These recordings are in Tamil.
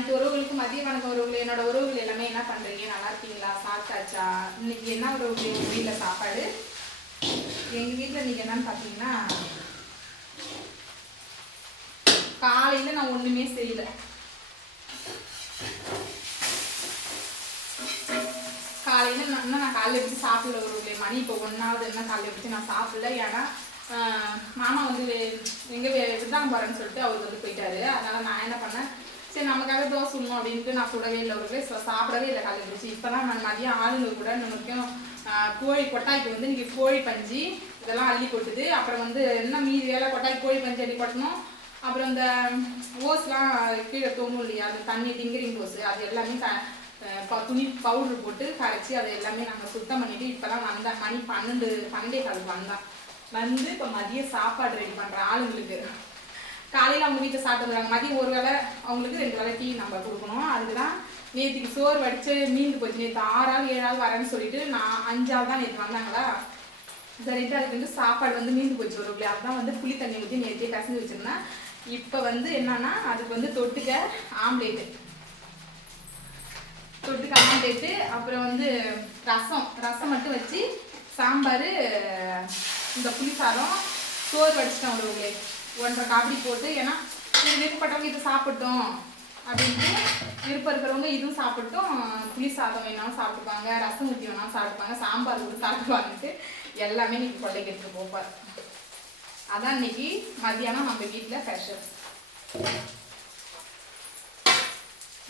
அனைத்து உறவுகளுக்கும் மதிய வணக்கம் உறவுகள். என்னோட உறவுகள் எல்லாமே என்ன பண்றீங்க? நல்லா இருக்கீங்களா? சாப்பிட்டாச்சா? இன்னைக்கு என்ன உறவுகள் உங்க வீட்டுல சாப்பாடு? எங்க வீட்டுல இன்னைக்கு என்னன்னு பாத்தீங்கன்னா, காலையில நான் ஒண்ணுமே செய்யல. காலையில நான் காலையில எப்படி சாப்பிடல உறவுகளே. மணி இப்போ 1 என்ன காலையில எப்படி நான் சாப்பிடல. ஏன்னா மாமா வந்து எங்க விருதாங்க போறேன்னு சொல்லிட்டு அவர் வந்து போயிட்டாரு. அதனால நான் என்ன பண்ணேன், சரி நமக்காக தோசை சுடணும் அப்படின்ட்டு நான் சுடவே இல்லை அவருக்கு, சாப்பிடவே இல்லை காலையில் இருந்துச்சு. இப்போ தான் நான் மதியம் ஆளுங்க கூட நமக்கும் கோழி கொட்டாய்க்கு வந்து இன்றைக்கி கோழி பஞ்சு இதெல்லாம் அள்ளி கொட்டுது. அப்புறம் வந்து என்ன மீதி வேலை கொட்டாய்க்கு கோழி பஞ்சு அள்ளி கொட்டணும். அப்புறம் இந்த ஓஸ்லாம் கீழே தோணும் இல்லையா, அந்த தண்ணி டிங்கரிங் ஓஸ், அது எல்லாமே துணி பவுடர் போட்டு கரைச்சி அதை எல்லாமே நாங்கள் சுத்தம் பண்ணிவிட்டு இப்போ தான் வந்தேன். மணி 12:15 வந்து இப்போ மதியம் சாப்பாடு ரெடி பண்ணுறேன் ஆளுங்களுக்கு. காலையில் அவங்க வீட்டில் சாப்பிட்டு வந்துடுறாங்க. மதியம் ஒரு வேளை அவங்களுக்கு 2 வேளை டீ நம்ம கொடுக்கணும். அதுக்கு தான் நேற்றுக்கு சோறு வடித்து மீந்து போச்சு. நேற்று 6 ஆள் 7 ஆள் வரேன்னு சொல்லிட்டு நான் 5 ஆள் தான் நேற்று வந்தாங்களா. சரிட்டு அதுக்கு வந்து சாப்பாடு வந்து மீந்து போச்சு ஒரு பிள்ளை. அதுதான் வந்து புளி தண்ணி ஊற்றி நேற்றே பசஞ்சு வச்சுருந்தேன். இப்போ வந்து என்னன்னா அதுக்கு வந்து தொட்டுக்க ஆம்லேட்டு, அப்புறம் வந்து ரசம் மட்டும் வச்சு சாம்பார், இந்த புளி சாதம், சோறு வடிச்சிட்டேன் உறவுகளே. 1.5 காப்பி போட்டு. ஏன்னா இது விருப்பப்பட்டவங்க இது சாப்பிட்டோம் அப்படின்ட்டு, விருப்பம் இருக்கிறவங்க இதுவும் சாப்பிட்டோம், புளி சாதம் வேணாலும் சாப்பிட்டுப்பாங்க, ரசம் ஊற்றி வேணாலும் சாப்பிட்டுப்பாங்க, சாம்பார் ஊற்றி சாப்பிட்டுப்பாங்கன்ட்டு எல்லாமே இன்னைக்கு கொள்ளைக்கு எடுத்துட்டு போப்பார். அதான் இன்னைக்கு மத்தியானம் நம்ம வீட்டில் ஸ்பெஷல்.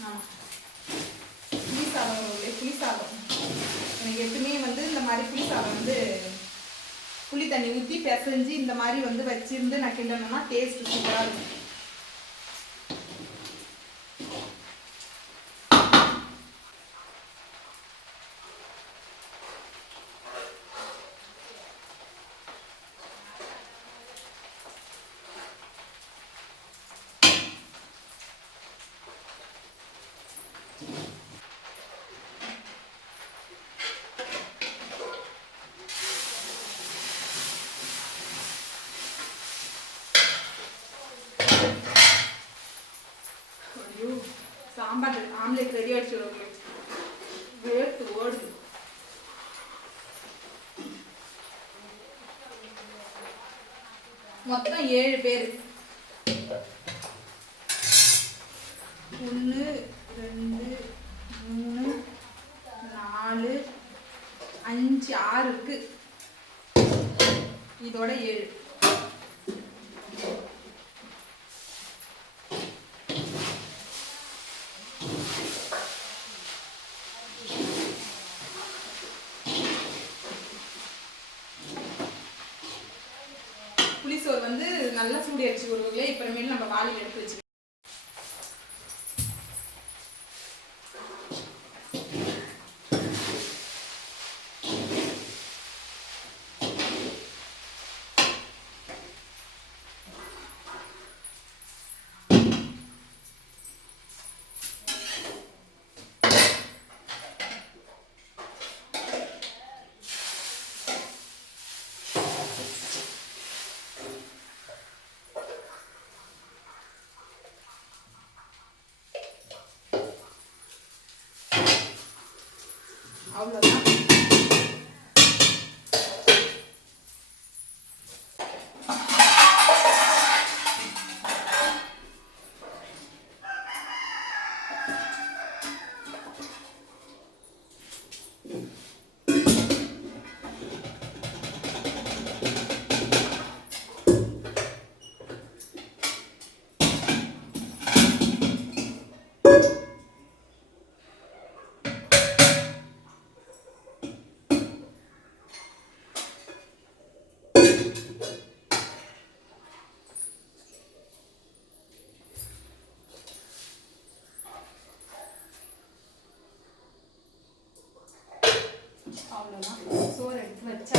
ஆமாம், புளி சாதம் உறவுகளே. புளி சாதம் எனக்கு எப்பவுமே வந்து இந்த மாதிரி புளி சாதம் வந்து புளி தண்ணி ஊற்றி பிசைஞ்சு இந்த மாதிரி வந்து வச்சிருந்து நான் கிண்டணும்னா டேஸ்ட் சூப்பராக இருக்கும். சாம்பார் ஆம்லேட் ரெடி ஆயிடுச்சு. வேர்த்து ஓடுது. மொத்தம் 7 பேர். 1 2 3 4 5 6 இருக்கு. இதோட 7. புளிசோறு வந்து நல்லா சூடி அடிச்சு உறவுகளே. இப்பறமேல நம்ம வாளியில் எடுத்து வச்சு அவ்வளோதான். அவ்வளோதான். சோறு எடுத்து வச்சா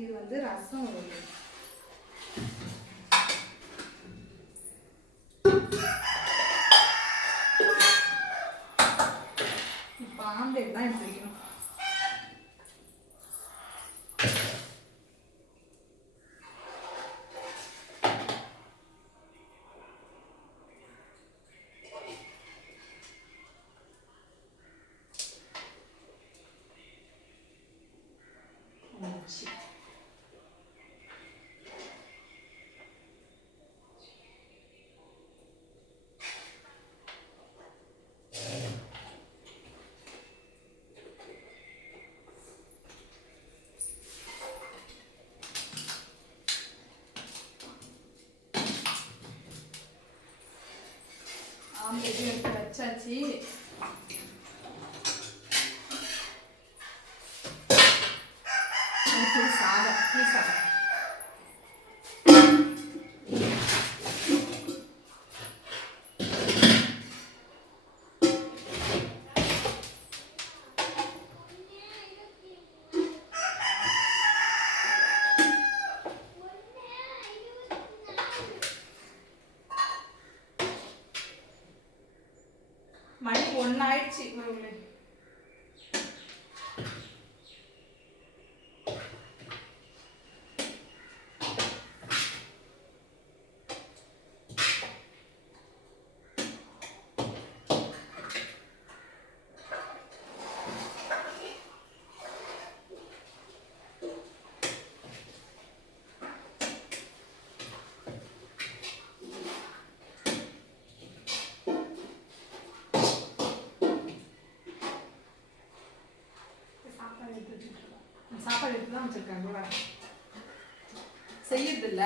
இது வந்து ரசம் வருது. இப்போ ஆம்லேட் தான் எடுத்து வைக்கணும். ஆம்லேட் எடுத்து வச்சாச்சு. சாதம் புளி சாதம் மணி 1 ஆயிடுச்சு. சாப்பாடு எடுத்து தான் வச்சிருக்காங்க. செய்யறதில்ல.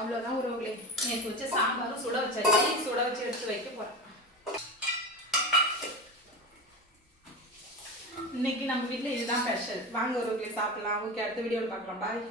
அவ்வளோதான் உறவுகளே. நேற்று வச்ச சாம்பாரும் சுட வச்சாச்சு. சுட வச்சு எடுத்து வைக்க போகிறேன். இன்னைக்கு நம்ம வீட்டில் இதுதான் ஸ்பெஷல். வாங்க உறவுகளே சாப்பிடலாம். ஓகே, அடுத்த வீடியோவில் பார்க்கலாம். பாய்.